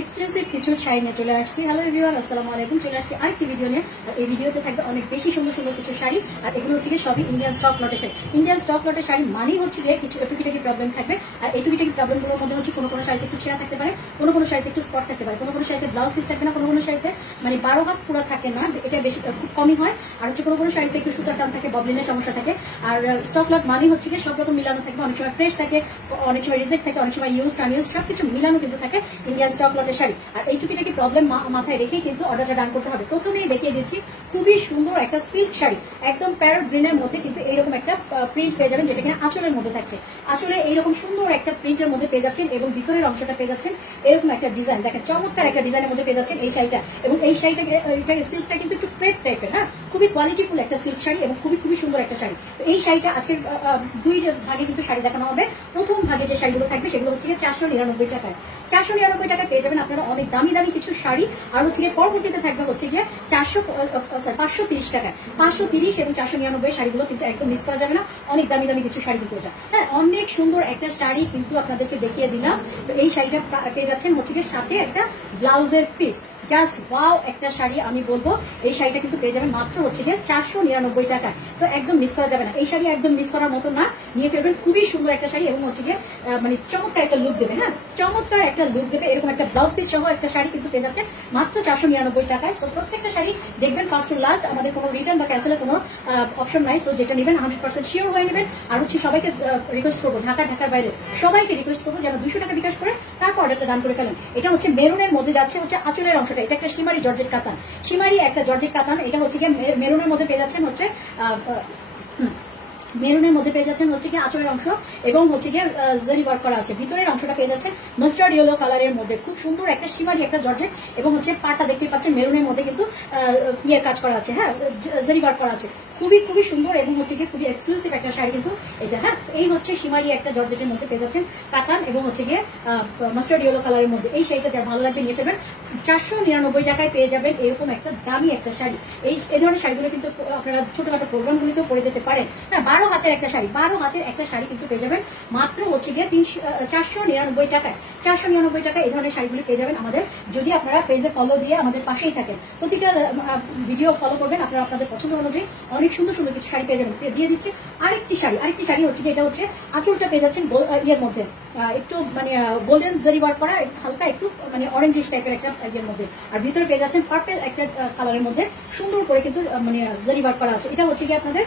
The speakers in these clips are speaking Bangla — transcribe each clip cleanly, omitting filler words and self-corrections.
এক্সক্লুসিভ কিছু শাড়ি নিয়ে চলে আসছি। হ্যালো এভরিওয়ান, আসসালামু আলাইকুম। চলে আসছি আরেকটি ভিডিও নিয়ে। আর এই ভিডিওতে থাকবে অনেক বেশি সুন্দর সুন্দর কিছু শাড়ি। আর এগুলো হচ্ছে কি সবই ইন্ডিয়ান স্টক লটের শাড়ি। ইন্ডিয়ান স্টক লটের শাড়ি মানেই হচ্ছে গিয়ে কিছু টুকিটাকি প্রবলেম থাকবে। আর এই টুকিটাকি প্রবলেমগুলোর মধ্যে হচ্ছে কোনো শাড়িতে একটু ছেঁড়া থাকতে পারে, কোনো শাড়িতে একটু স্পট থাকতে পারে, কোনো শাড়িতে ব্লাউজ পিস থাকবে না, কোনো শাড়িতে মানে 12 হাত পুরো থাকে না, এটা বেশি খুব কমই হয়। আর হচ্ছে কোনো শাড়িতে একটু সুতার টান থাকে, ববলিনের সমস্যা থাকে। আর স্টক লট মানেই হচ্ছে গিয়ে সব রকম মিলানো থাকবে। অনেক সময় ফ্রেশ থাকে, অনেক সময় রিজেক্ট থাকে, অনেক সময় ইউজ আনইউজ সবকিছু মিলানো কিন্তু থাকে ইন্ডিয়ান স্টক লটের শাড়ি। আর এই টুকিটাকি প্রবলেম মাথায় রেখেই কিন্তু অর্ডারটা ডান করতে হবে। প্রথমেই দেখিয়ে দিচ্ছি খুবই সুন্দর একটা সিল্ক শাড়ি, একদম প্যারট গ্রিনের মধ্যে কিন্তু এইরকম একটা প্রিন্ট পেয়ে যাবেন, যেটা কিনা আঁচলের মধ্যে থাকছে। আঁচলে এইরকম সুন্দর একটা প্রিন্টের মধ্যে পেয়ে যাচ্ছেন এবং ভিতরের অংশটা পেয়ে যাচ্ছেন এরকম একটা ডিজাইন। দেখেন চমৎকার একটা ডিজাইনের মধ্যে পেয়ে যাচ্ছেন এই শাড়িটা। এবং এই শাড়িটা সিল্কটা কিন্তু একটু ক্রেপ টাইপের, হ্যাঁ, খুবই কোয়ালিটিফুল একটা সিল্ক শাড়ি এবং খুবই সুন্দর একটা শাড়ি। তো এই শাড়িটা আজকের দুই ভাগে কিন্তু শাড়ি দেখানো হবে। প্রথম ভাগে যে শাড়িগুলো থাকবে সেগুলো হচ্ছে 499 টাকায়। 499 টাকায় পেয়ে যাবেন আপনারা অনেক দামি দামি কিছু শাড়ি। আর হচ্ছে পরবর্তীতে থাকবে হচ্ছে গিয়ে 530 টাকায়। 530 এবং 499 শাড়িগুলো কিন্তু একদম মিস করা যাবে না। অনেক দামি দামি কিছু শাড়ি কিন্তু এটা, হ্যাঁ, অনেক সুন্দর একটা শাড়ি কিন্তু আপনাদেরকে দেখিয়ে দিলাম। তো এই শাড়িটা পেয়ে যাচ্ছেন হচ্ছে গিয়ে সাথে একটা ব্লাউজের পিস। জাস্ট ওয়াও একটা শাড়ি আমি বলবো। এই শাড়িটা কিন্তু পেয়ে যাবেন মাত্র হচ্ছে গিয়ে 499 টাকায়। তো একদম মিস করা যাবে না, এই শাড়ি একদম মিস করার মতো না, নিয়ে ফেলবেন। খুবই সুন্দর একটা শাড়ি এবং হচ্ছে গিয়ে মানে চমৎকার একটা লুক দেবে, হ্যাঁ, চমৎকার একটা লুক দেবে। এরকম একটা ব্লাউজ পিস সহ একটা শাড়ি কিন্তু পেয়ে যাচ্ছে মাত্র 499 টাকায়। সো প্রত্যেকটা শাড়ি দেখবেন ফার্স্ট টু লাস্ট, আমাদের কোনো রিটার্ন বা ক্যান্সেলের কোনো অপশন নাই। সো যেটা নেবেন 100% শিওর হয়ে নেবেন। আর হচ্ছে সবাইকে রিকোয়েস্ট করবো, ঢাকার বাইরে সবাইকে রিকোয়েস্ট করবো যেন 200 টাকা বিকাশ করে তারপর অর্ডারটা ডান করে ফেলেন। এটা হচ্ছে মেরুনের মধ্যে যাচ্ছে হচ্ছে আঁচলের অংশটা, এটা একটা সীমারি জর্জেট কাতান, সীমারি একটা জর্জেট কাতান। এটা হচ্ছে গিয়ে মেরুনের মধ্যে পেয়ে যাচ্ছেন হচ্ছে মেরুনের মধ্যে পেয়ে যাচ্ছেন হচ্ছে কি আঁচলের অংশ এবং হচ্ছে গিয়ে জারি ওয়ার্ক করা আছে। ভিতরের অংশটা পেয়ে যাচ্ছেন মাস্টার্ড ইয়েলো কালারের মধ্যে, খুব সুন্দর একটা সীমারি একটা জর্জেট। এবং হচ্ছে পাটা দেখতে পাচ্ছেন মেরুনের মধ্যে কিন্তু ইয়ের কাজ করা আছে, হ্যাঁ, জারি ওয়ার্ক করা আছে। খুবই সুন্দর এবং হচ্ছে গিয়ে খুবই এক্সক্লুসিভ একটা শাড়ি কিন্তু এটা, হ্যাঁ। এই হচ্ছে সীমারি একটা জর্জেটের মধ্যে পেয়ে যাচ্ছেন কাতান এবং হচ্ছে গিয়ে মাস্টার্ড ইয়েলো কালারের মধ্যে। এই শাড়িটা যা ভালো লাগবে নিয়ে ফেলবেন। 499 টাকায় পেয়ে যাবেন এরকম একটা দামি একটা শাড়ি। এই ধরনের শাড়িগুলো কিন্তু আপনারা ছোটখাটো প্রোগ্রামগুলিতেও পরে যেতে পারেন। না, 12 হাতের একটা শাড়ি, 12 হাতের একটা শাড়ি কিন্তু পেয়ে যাবেন মাত্র হচ্ছে গিয়ে 499 টাকায়। 499 টাকায় এই ধরনের শাড়িগুলি পেয়ে যাবেন আমাদের, যদি আপনারা পেজে ফলো দিয়ে আমাদের পাশেই থাকেন। প্রতিটা ভিডিও ফলো করবেন, আপনারা আপনাদের পছন্দ অনুযায়ী অনেক সুন্দর সুন্দর কিছু শাড়ি পেয়ে যাবেন। দিয়ে দিচ্ছি আরেকটি শাড়ি হচ্ছে এটা হচ্ছে আঁচলটা পেয়ে যাচ্ছেন ইয়ের মধ্যে একটু মানে গোল্ডেন জারি ওয়ার্ক করা, হালকা একটু মানে অরেঞ্জিশ টাইপের একটা ইয়ের মধ্যে। আর ভিতরে পেয়ে যাচ্ছেন পার্পল একটা কালারের মধ্যে সুন্দর করে কিন্তু মানে জারি ওয়ার্ক করা আছে। এটা হচ্ছে কি আপনাদের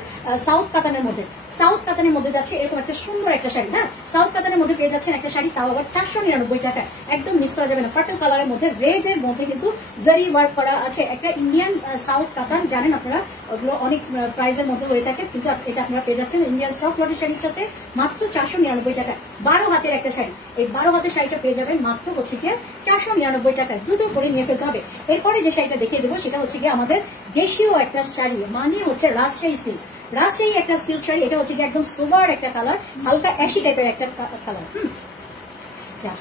সাউথ কাতানের মধ্যে যাচ্ছে এরকম একটা সুন্দর একটা শাড়ি, হ্যাঁ, সাউথ কাতানের মধ্যে পেয়ে যাচ্ছেন একটা শাড়ি, তাও আবার 499 টাকায়। একদম মিস করা যাবে না। পার্পল কালারের মধ্যে রেডের মধ্যে কিন্তু জারি ওয়ার্ক করা আছে। একটা ইন্ডিয়ান সাউথ কাতান, জানেন আপনারা ওগুলো অনেক প্রাইসের মধ্যে হয়ে থাকে, কিন্তু এটা আপনারা পেয়ে যাচ্ছেন ইন্ডিয়ান স্টক লটের শাড়ির সাথে মাত্র 499 টাকায়। 12 হাতের একটা শাড়ি, এই 12 হাতের শাড়িটা পেয়ে যাবেন মাত্র হচ্ছে গিয়ে 499 টাকায়। দ্রুত করে নিয়ে ফেলতে হবে। এরপরে যে শাড়িটা দেখিয়ে দেবো সেটা হচ্ছে গিয়ে আমাদের দেশীয় একটা শাড়ি, মানে হচ্ছে রাজশাহী একটা সিল্ক শাড়ি। এটা হচ্ছে গিয়ে একদম সোবার একটা কালার, হালকা অ্যাশি টাইপের একটা কালার,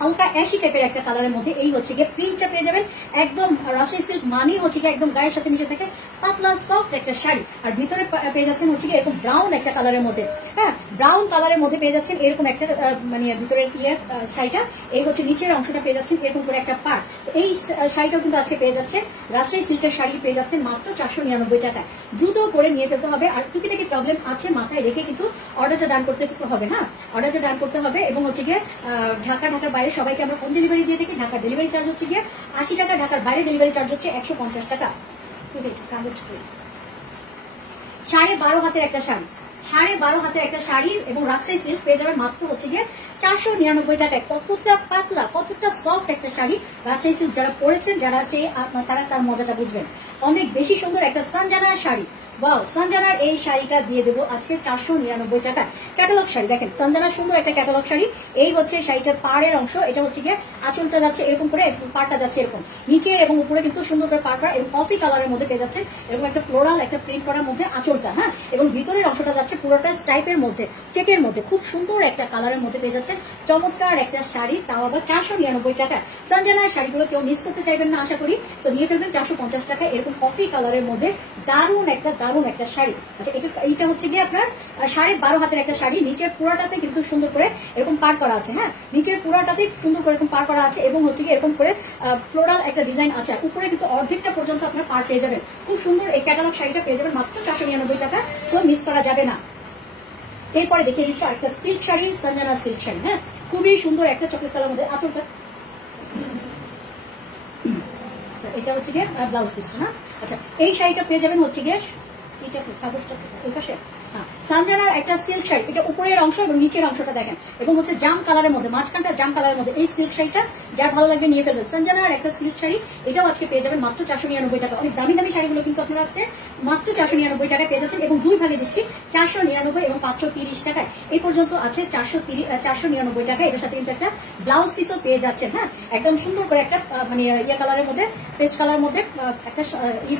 হালকা অ্যাশি টাইপের একটা কালারের মধ্যে এই হচ্ছে গিয়ে প্রিন্টটা পেয়ে যাবেন। একদম রাজশাহী সিল্ক মানে হচ্ছে গিয়ে একদম গায়ের সাথে মিশে থাকে পাতলা সফট একটা শাড়ি। আর ভিতরে পেয়ে যাচ্ছেন হচ্ছে গিয়ে এরকম ব্রাউন একটা কালারের মধ্যে, হ্যাঁ, ব্রাউন কালারের মধ্যে পেয়ে যাচ্ছেন এরকম একটা মানে ভিতরের শাড়িটা। এই হচ্ছে নিচের অংশটা পেয়ে যাচ্ছেন এরকম করে একটা পার্ট। এই শাড়িটাও কিন্তু আজকে পেয়ে যাচ্ছে রাজশাহী সিল্কের শাড়ি পেয়ে যাচ্ছেন মাত্র 499 টাকায়। দ্রুত করে নিয়ে ফেলতে হবে। আর টুকিটাকি প্রবলেম আছে মাথায় রেখে কিন্তু অর্ডারটা ডান করতে হবে, হ্যাঁ, অর্ডারটা ডান করতে হবে। এবং হচ্ছে গিয়ে ঢাকার বাইরে সবাইকে আমরা হোম ডেলিভারি দিয়ে থাকি। ঢাকার ডেলিভারি চার্জ হচ্ছে গিয়ে 80 টাকা, ঢাকার বাইরে ডেলিভারি চার্জ হচ্ছে 150 টাকা। 12.5 হাতের একটা শাড়ি, 12.5 হাতের একটা শাড়ি এবং রাজশাহী সিল্ক পেয়ে যাবেন মাত্র হচ্ছে গিয়ে 499 টাকায়। কতটা পাতলা, কতটা সফট একটা শাড়ি। রাজশাহী সিল্ক যারা পরেছেন, যারা তারা তার মজাটা বুঝবেন। অনেক বেশি সুন্দর একটা সানজানার শাড়ি। ওয়াও, সানজানার এই শাড়িটা দিয়ে দেবো আজকে 499 টাকা। ক্যাটালগ শাড়ি, দেখেন সানজানার সুন্দর একটা ক্যাটালগ শাড়ি। এই হচ্ছে শাড়িটার পাড়ের অংশ, এটা হচ্ছে গিয়ে আঁচলটা যাচ্ছে এরকম করে, পাড়টা যাচ্ছে এরকম নিচে এবং উপরে কিন্তু সুন্দর করে পাড় এবং কফি কালারের মধ্যে পেয়ে যাচ্ছেন এবং একটা ফ্লোরাল একটা প্রিন্ট করার মধ্যে আঁচলটা, হ্যাঁ, এবং ভিতরের অংশটা যাচ্ছে পুরোটা স্টাইপের মধ্যে, চেকের মধ্যে, খুব সুন্দর একটা কালারের মধ্যে পেয়ে যাচ্ছেন চমৎকার একটা শাড়ি, তাও আবার 499 টাকা। সানজানার শাড়িগুলো কেউ মিস করতে চাইবেন না আশা করি। তো নিয়ে ফেলবেন 450 টাকা এরকম কফি কালারের মধ্যে দারুণ একটা দারুণ একটা শাড়ি। আচ্ছা, এইটা হচ্ছে গিয়ে আপনার 12.5 হাতের একটা শাড়ি। নিচের পুরাটাতে কিন্তু সুন্দর করে এরকম পার করা আছে। হ্যাঁ, নিচের পুরাটাতে সুন্দর করে এরকম পার করা আছে এবং হচ্ছে গিয়ে এরকম করে ফ্লোরাল একটা ডিজাইন আছে। উপরে কিন্তু অর্ধেকটা পর্যন্ত আপনার পার পেয়ে যাবেন। খুব সুন্দর এই ক্যাটালগ শাড়িটা পেয়ে যাবেন মাত্র 499 টাকা। সো মিস করা যাবে না। এরপরে দেখিয়ে দিচ্ছি আরেকটা সিল্ক শাড়ি, সঞ্জনা সিল্ক শাড়ি। হ্যাঁ, খুবই সুন্দর একটা চকলেট কালার মধ্যে আঁচলটা। আচ্ছা, এটা হচ্ছে গিয়ে ব্লাউজ পিসটা। না, আচ্ছা, এই শাড়িটা পেয়ে যাবেন হচ্ছে গিয়ে এটা কাগজটা এই পাশে। হ্যাঁ, সঞ্জনার একটা সিল্ক শাড়ি। এটা উপরের অংশ এবং নিচের অংশটা দেখেন এবং হচ্ছে জাম কালারের মধ্যে, মাঝখানটা জাম কালারের মধ্যে এই সিল্ক শাড়িটা যার ভালো লাগবে নিয়ে ফেলবেন। সঞ্জনার একটা সিল্ক শাড়ি, এটাও আজকে পেয়ে যাবেন মাত্র 499 টাকা। অনেক দামি দামি শাড়িগুলো কিন্তু আপনারা আজকে মাত্র 499 টাকায় পেয়ে যাচ্ছেন এবং দুই ভাগে দিচ্ছি 499 এবং 530 টাকায়। এই পর্যন্ত আছে 499 টাকা। এটার সাথে কিন্তু একটা ব্লাউজ পিসও পেয়ে যাচ্ছেন। হ্যাঁ, একদম সুন্দর করে একটা মানে ইয়া কালারের মধ্যে, পেস্ট কালারের মধ্যে একটা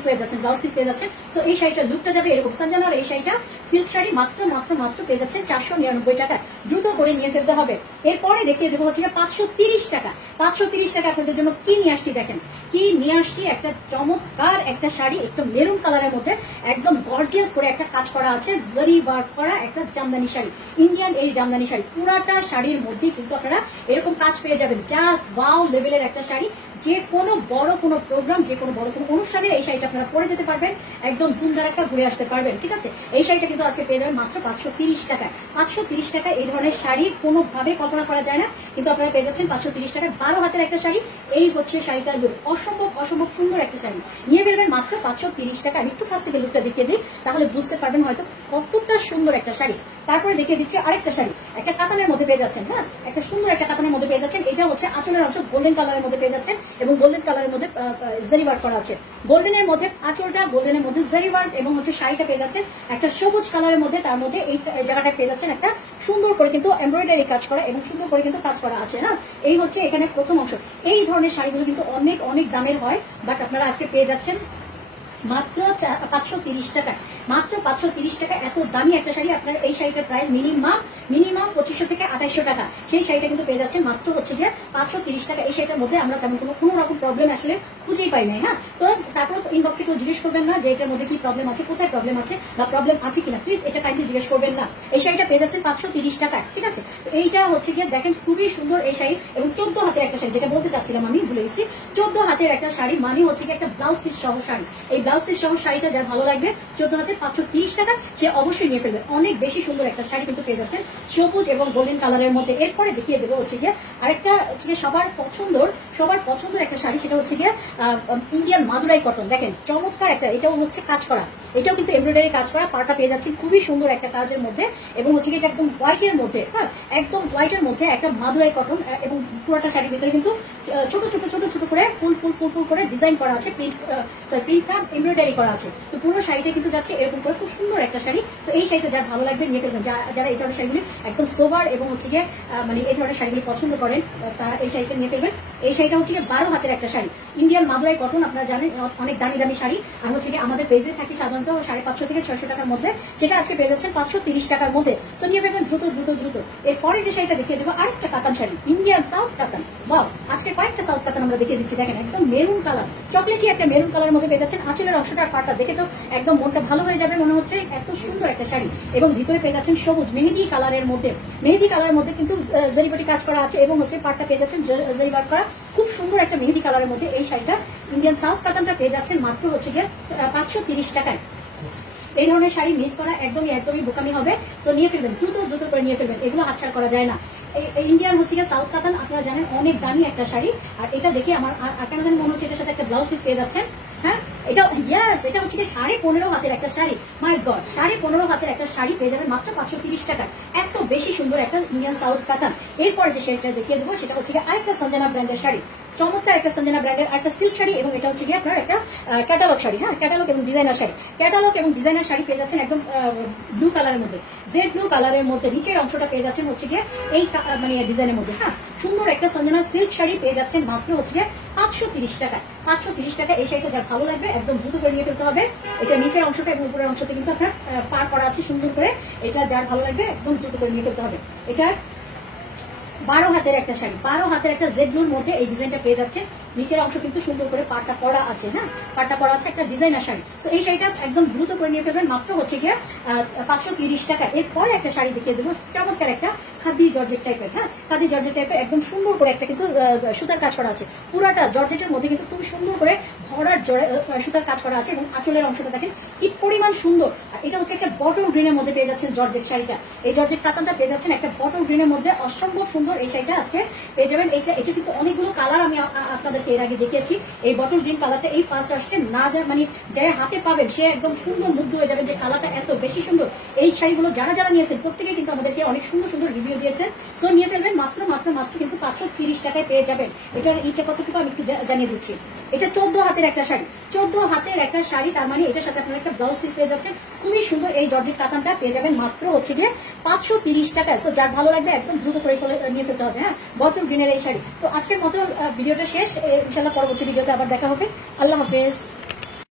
পেয়ে যাচ্ছেন, ব্লাউজ পিস পেয়ে যাচ্ছেন। সো এই শাড়িটার লুকটা যাবে এরকম। সঞ্জনার এই শাড়িটা সিল্ক শাড়ি মাত্র মাত্র মাত্র পেয়ে যাচ্ছেন 499 টাকা। দ্রুত করে নিয়ে ফেলতে হবে। এরপরে দেখিয়ে দেবো হচ্ছে 530 টাকা। 530 টাকা আপনাদের জন্য কি নিয়ে আসছি দেখেন, কি নিয়ে আসছি। একটা চমৎকার একটা শাড়ি, একদম মেরুন কালারের মধ্যে একদম গর্জিয়াস করে একটা কাজ করা আছে, জরি ওয়ার্ক করা একটা জামদানি শাড়ি, ইন্ডিয়ান এই জামদানি শাড়ি। পুরাটা শাড়ির মধ্যে কিন্তু আপনারা এরকম কাজ পেয়ে যাবেন। জাস্ট ওয়াও লেভেলের একটা শাড়ি। যে কোনো বড় কোনো প্রোগ্রাম, যে কোনো বড় কোনো অনুষ্ঠানে এই শাড়িটা আপনারা পরে যেতে পারবেন, একদম ধুমধারাক্কা ঘুরে আসতে পারবেন। ঠিক আছে, এই শাড়িটা কিন্তু আজকে পেয়ে যাবেন মাত্র 530 টাকায়। 530 টাকায় এই ধরনের শাড়ি কোনোভাবে কল্পনা করা যায় না, কিন্তু আপনারা পেয়ে যাচ্ছেন 530 টাকায়। 12 হাতের একটা শাড়ি। এই হচ্ছে শাড়িটার লুক, অসম্ভব অসম্ভব সুন্দর একটা শাড়ি। নিয়ে ফেলবেন মাত্র 530 টাকা। আমি একটু কাছ থেকে লুকটা দেখিয়ে দিই, তাহলে বুঝতে পারবেন হয়তো কতটা সুন্দর একটা শাড়ি। তারপরে দেখিয়ে দিচ্ছি আরেকটা শাড়ি, একটা কাতানের মধ্যে পেয়ে যাচ্ছেন। হ্যাঁ, একটা সুন্দর একটা কাতানের মধ্যে পেয়ে যাচ্ছেন। এটা হচ্ছে আঁচলের অংশ গোল্ডেন কালারের মধ্যে পেয়ে যাচ্ছেন এবং গোল্ডেন কালারের মধ্যে জারি ওয়ার্ক করা আছে। গোল্ডেনের মধ্যে আঁচলটা, গোল্ডেনের মধ্যে জারি ওয়ার্ক এবং হচ্ছে শাড়িটা পেয়ে যাচ্ছেন একটা সবুজ কালারের মধ্যে। তার মধ্যে এই জায়গাটা পেয়ে যাচ্ছেন একটা সুন্দর করে কিন্তু এমব্রয়ডারি কাজ করা এবং সুন্দর করে কিন্তু কাজ করা আছে। না, এই হচ্ছে এখানে প্রথম অংশ। এই ধরনের শাড়িগুলো কিন্তু অনেক অনেক দামের হয়, বাট আপনারা আজকে পেয়ে যাচ্ছেন মাত্র 530 টাকায়। মাত্র 530 টাকা। এত দামি একটা শাড়ি। আপনার এই শাড়িটার প্রাইস মিনিমাম 2500 থেকে 2800 টাকা। সেই শাড়িটা কিন্তু পেয়ে যাচ্ছেন মাত্র হচ্ছে যে 530 টাকা। এই শাড়িটার মধ্যে আমরা তেমন কোনো রকম প্রবলেম আসলে খুঁজেই পাই নাই। হ্যাঁ, তো তারপর ইনবক্সে কেউ জিজ্ঞেস করবেন না যে এটার মধ্যে কি প্রবলেম আছে, কোথায় প্রবলেম আছে বা প্রবলেম আছে কিনা, প্লিজ এটা কাইন্ডলি জিজ্ঞেস করবেন না। এই শাড়িটা পেয়ে যাচ্ছেন 530 টাকায়। ঠিক আছে, এইটা হচ্ছে গিয়ে দেখেন খুবই সুন্দর এই শাড়ি এবং 14 হাতের একটা শাড়ি, যেটা বলতে চাচ্ছিলাম আমি ভুলে গেছি। 14 হাতের একটা শাড়ি মানে হচ্ছে গিয়ে একটা ব্লাউজ পিস সহ শাড়ি। এই ব্লাউজ পিস সহ শাড়িটা যার ভালো লাগবে 14 হাতের 530 টাকা, সে অবশ্যই নিয়ে ফেলবে। অনেক বেশি সুন্দর একটা শাড়ি কিন্তু পেয়ে যাচ্ছেন সবুজ এবং গোল্ডেন কালারের মধ্যে। এরপরে দেখিয়ে দেবো হচ্ছে গিয়ে আরেকটা হচ্ছে গিয়ে সবার পছন্দের একটা শাড়ি, সেটা হচ্ছে গিয়ে ইন্ডিয়ান মাদুরাই কটন। দেখেন চমৎকার একটা, এটাও হচ্ছে কাজ করা, এটাও কিন্তু এমব্রয়ডারি কাজ করা। পাড়টা পেয়ে যাচ্ছেন খুবই সুন্দর একটা কাজের মধ্যে এবং হচ্ছে গিয়ে একদম হোয়াইটের মধ্যে। হ্যাঁ, একদম হোয়াইটের মধ্যে একটা মাদুরাই কটন এবং পুরোটা শাড়ির ভিতরে কিন্তু ছোট ছোট ছোট ছোট করে ফুল ফুল ফুল ফুল করে ডিজাইন করা আছে, প্রিন্টটা এমব্রয়ডারি করা আছে। তো পুরো শাড়িটা কিন্তু যাচ্ছে এরকম করে, খুব সুন্দর একটা শাড়ি। তো এই শাড়িটা যার ভালো লাগবে নিয়ে ফেলবেন। যারা এই ধরনের শাড়িগুলি একদম সোবার এবং হচ্ছে গিয়ে মানে এই ধরনের শাড়িগুলি পছন্দ করেন, তারা এই শাড়িটা নিয়ে ফেলবেন। এই শাড়িটা হচ্ছে গিয়ে 12 হাতের একটা শাড়ি, ইন্ডিয়ান মাদুরাই কটন। আপনারা জানেন অনেক দামি দামি শাড়ি, আর হচ্ছে গিয়ে আমাদের পেজে থাকি সাধারণত 550 থেকে 600 টাকার মধ্যে, সেটা আজকে পেয়ে যাচ্ছেন 530 টাকার মধ্যে। সো নিয়ে ফেলবেন দ্রুত দ্রুত দ্রুত। এরপরে যে শাড়িটা দেখিয়ে দেবো আরেকটা কাতান শাড়ি, ইন্ডিয়ান সাউথ কাতান। ওয়াও, আজকে কয়েকটা সাউথ কাতান আমরা দেখিয়ে দিচ্ছি। দেখেন একদম মেরুন কালার, চকলেটি একটা মেরুন কালারের মধ্যে পেয়ে যাচ্ছেন। আঁচলের অংশটা আর পাড়টা দেখে তো একদম মনটা ভালো হয়ে যাবে মনে হচ্ছে, এত সুন্দর একটা শাড়ি। এবং ভিতরে পেয়ে যাচ্ছেন সবুজ মেহেদি কালারের মধ্যে, মেহেদি কালারের মধ্যে কিন্তু জারিবাটি কাজ করা আছে এবং হচ্ছে পাড়টা পেয়ে যাচ্ছেন জারি ওয়ার্ক করা, খুব সুন্দর একটা মেহেদি কালারের মধ্যে। এই শাড়িটা ইন্ডিয়ান সাউথ কাতানটা পেয়ে যাচ্ছেন মাত্র হচ্ছে গিয়ে 530 টাকায়। এই ধরনের শাড়ি মিস করা একদমই বোকামি হবে। তো নিয়ে ফেলবেন, দ্রুত দ্রুত করে নিয়ে ফেলবেন, এগুলো হাতছাড়া করা যায় না। ইন্ডিয়ান হচ্ছে গিয়ে সাউথ কাতান, আপনারা জানেন অনেক দামি একটা শাড়ি। আর এটা দেখে আমার কেন জানি মনে হচ্ছে এটার সাথে একটা ব্লাউজ পিস পেয়ে যাচ্ছেন। হ্যাঁ, এটা হচ্ছে গিয়ে 15.5 হাতের একটা শাড়ি। মাই গড, 15.5 হাতের একটা শাড়ি পেয়ে যাবেন মাত্র 530 টাকা। এত বেশি সুন্দর একটা ইন্ডিয়ান সাউথ কাতান। এরপরে যে শাড়িটা দেখিয়ে দেবো সেটা হচ্ছে গিয়ে আরেকটা সঞ্জনা ব্র্যান্ডের শাড়ি, চমৎকার একটা সঞ্জনা ব্র্যান্ডের একটা সিল্ক শাড়ি এবং এটা হচ্ছে গিয়ে আপনার একটা ক্যাটালগ শাড়ি। হ্যাঁ, ক্যাটালগ এবং ডিজাইনার শাড়ি, ক্যাটালগ এবং ডিজাইনার শাড়ি পেয়ে যাচ্ছেন একদম ব্লু কালারের মধ্যে, জেড ব্লু কালারের মধ্যে। নিচের অংশটা পেয়ে যাচ্ছেন হচ্ছে গিয়ে এই মানে ডিজাইনের মধ্যে। হ্যাঁ, সুন্দর একটা সঞ্জনা সিল্ক শাড়ি পেয়ে যাচ্ছেন মাত্র হচ্ছে গিয়ে 530 টাকা। 530 টাকা। এই শাড়িটা যার ভালো লাগবে একদম দ্রুত করে নিয়ে ফেলতে হবে। এটা নিচের অংশটা এবং উপরের অংশতে কিন্তু আপনার পার করা আছে সুন্দর করে। এটা যার ভালো লাগবে একদম দ্রুত করে নিয়ে ফেলতে হবে। এটা 12 হাতের একটা শাড়ি, 12 হাতের একটা জেড ব্লুর মধ্যে এই ডিজাইনটা পেয়ে যাচ্ছে। নিচের অংশ কিন্তু সুন্দর করে পাটটা করা আছে, হ্যাঁ পাটটা করা আছে, একটা ডিজাইনার শাড়ি। তো এই শাড়িটা একদম দ্রুত করে নিয়ে ফেলবেন, মাত্র হচ্ছে গিয়ে 530 টাকা। এরপরে একটা শাড়ি দেখিয়ে দেবো, চমৎকার একটা খাদি জর্জেট টাইপের, হ্যাঁ খাদি জর্জেট টাইপের, একদম সুন্দর করে একটা কিন্তু সুতার কাজ করা আছে, পুরাটা জর্জেটের মধ্যে কিন্তু খুব সুন্দর করে ভরার সুতার কাজ করা আছে এবং আঁচলের অংশটা দেখেন কি পরিমাণ সুন্দর। আর এটা হচ্ছে একটা বটল গ্রিনের মধ্যে পেয়ে যাচ্ছেন জর্জেট শাড়িটা, এই জর্জেট কাতানটা পেয়ে যাচ্ছেন একটা বটল গ্রিনের মধ্যে, অসম্ভব সুন্দর এই শাড়িটা আজকে পেয়ে যাবেন। এটা কিন্তু অনেকগুলো কালার আমি আপনাদেরকে এর আগে দেখিয়েছি, এই বটল গ্রিন কালারটা এই ফার্স্ট আসছে, না যা মানে যারা হাতে পাবেন সে একদম সুন্দর মুগ্ধ হয়ে যাবেন যে কালারটা এত বেশি সুন্দর। এই শাড়িগুলো যারা যারা নিয়েছেন প্রত্যেকেই কিন্তু আমাদেরকে অনেক সুন্দর সুন্দর রিভিউ দিয়েছেন। সো নিয়ে ফেলবেন, মাত্র মাত্র মাত্র কিন্তু 530 টাকায় পেয়ে যাবেন। এটার ইটা কতটুকু আমি একটু জানিয়ে দিচ্ছি। এটা 14 হাতের একটা শাড়ি, 14 হাতের একটা শাড়ি, তার মানে এটার সাথে আপনারা একটা ব্লাউজ পিস পেয়ে যাচ্ছেন, খুবই সুন্দর এই জর্জেট কাতানটা পেয়ে যাবেন মাত্র হচ্ছে গিয়ে 530 টাকায়। সো যার ভালো লাগবে একদম দ্রুত করে নিয়ে ফেলতে হবে, হ্যাঁ বটল গ্রিনের এই শাড়ি। তো আজকের মতো ভিডিওটা শেষ, ইনশাল্লাহ পরবর্তী ভিডিওতে আবার দেখা হবে। আল্লাহ হাফেজ।